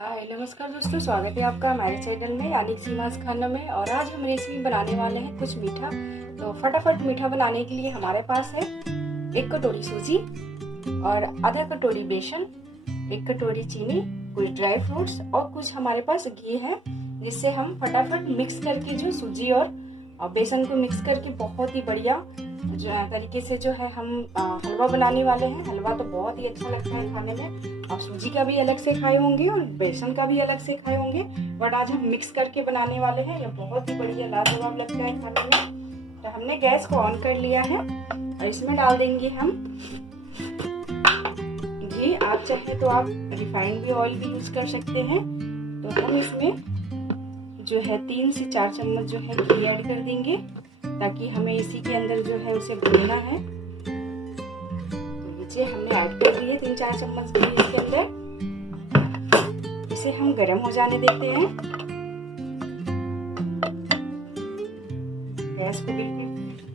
हाय नमस्कार दोस्तों, स्वागत है आपका हमारे चैनल में यानी सीमास खाना में। और आज हम रेसिपी बनाने वाले हैं कुछ मीठा। तो फटाफट मीठा बनाने के लिए हमारे पास है 1 कटोरी सूजी और आधा कटोरी बेसन, 1 कटोरी चीनी, कुछ ड्राई फ्रूट्स और कुछ हमारे पास घी है, जिससे हम फटाफट मिक्स करके जो सूजी और बेसन को मिक्स करके बहुत ही बढ़िया तरीके से जो है हम हलवा बनाने वाले हैं। हलवा तो बहुत ही अच्छा लगता है खाने में। आप सूजी का भी अलग से खाए होंगे और बेसन का भी अलग से खाए होंगे, बट आज हम मिक्स करके बनाने वाले हैं। यह बहुत ही बढ़िया लाजवाब लगता है खाने में। तो हमने गैस को ऑन कर लिया है और इसमें डाल देंगे हम घी। आप चाहे तो आप रिफाइंड भी ऑयल भी यूज कर सकते हैं। तो हम इसमें जो है 3 से 4 चम्मच जो है घी ऐड कर देंगे, ताकि हमें इसी के अंदर जो है उसे भूनना है। तो नीचे हमने ऐड कर दिए 3-4 चम्मच घी इसके अंदर। इसे हम गरम हो जाने देते हैं। गैस को बिल्कुल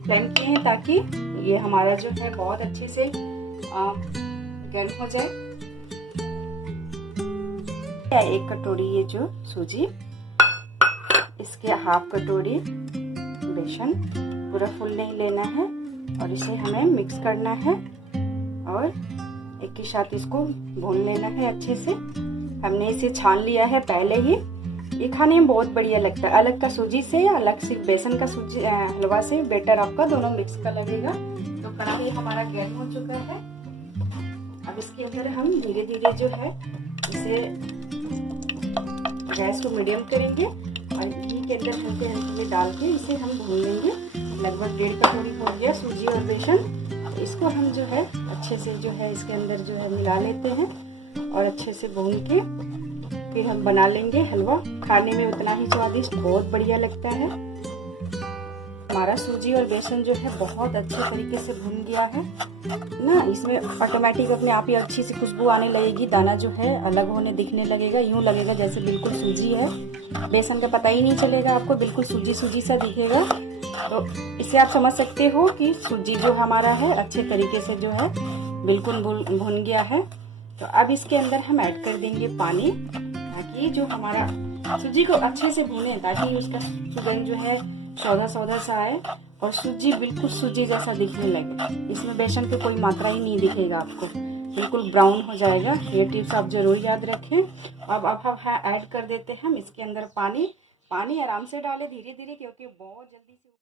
फ्लेम किए हैं ताकि ये हमारा जो है बहुत अच्छे से गर्म हो जाए। 1 कटोरी ये जो सूजी, इसके हाफ कटोरी बेसन, पूरा फुल नहीं लेना है, और इसे हमें मिक्स करना है और एक के साथ इसको भून लेना है अच्छे से। हमने इसे छान लिया है पहले ही। ये खाने में बहुत बढ़िया लगता है। अलग का सूजी से या अलग से बेसन का सूजी हलवा से बेटर आपका दोनों मिक्स का लगेगा। तो कढ़ाई हमारा गर्म हो चुका है। अब इसके अंदर हम धीरे धीरे जो है इसे गैस को मीडियम करेंगे और घी के अंदर हल्के हल्के डाल के इसे हम भून लेंगे। लगभग 1.5 कटोरी हो गया सूजी और बेसन। इसको हम जो है अच्छे से जो है इसके अंदर जो है मिला लेते हैं और अच्छे से भून के फिर हम बना लेंगे हलवा। खाने में उतना ही स्वादिष्ट, बहुत बढ़िया लगता है। हमारा सूजी और बेसन जो है बहुत अच्छे तरीके से भून गया है ना। इसमें ऑटोमेटिक अपने आप ही अच्छी सी खुशबू आने लगेगी। दाना जो है अलग होने दिखने लगेगा, यूं लगेगा जैसे बिल्कुल सूजी है। बेसन का पता ही नहीं चलेगा आपको, बिल्कुल सूजी सूजी सा दिखेगा। तो इससे आप समझ सकते हो कि सूजी जो हमारा है अच्छे तरीके से जो है बिल्कुल भुन गया है। तो अब इसके अंदर हम ऐड कर देंगे पानी, ताकि जो हमारा सूजी को अच्छे से भूने, ताकि उसका सुगंध जो है सौदा सौदा सा आए और सूजी बिल्कुल सूजी जैसा दिखने लगे। इसमें बेसन की कोई मात्रा ही नहीं दिखेगा आपको, बिल्कुल ब्राउन हो जाएगा। ये टिप्स आप जरूर याद रखें। अब हम ऐड कर देते हैं हम इसके अंदर पानी। पानी आराम से डालें, धीरे धीरे, क्योंकि बहुत जल्दी से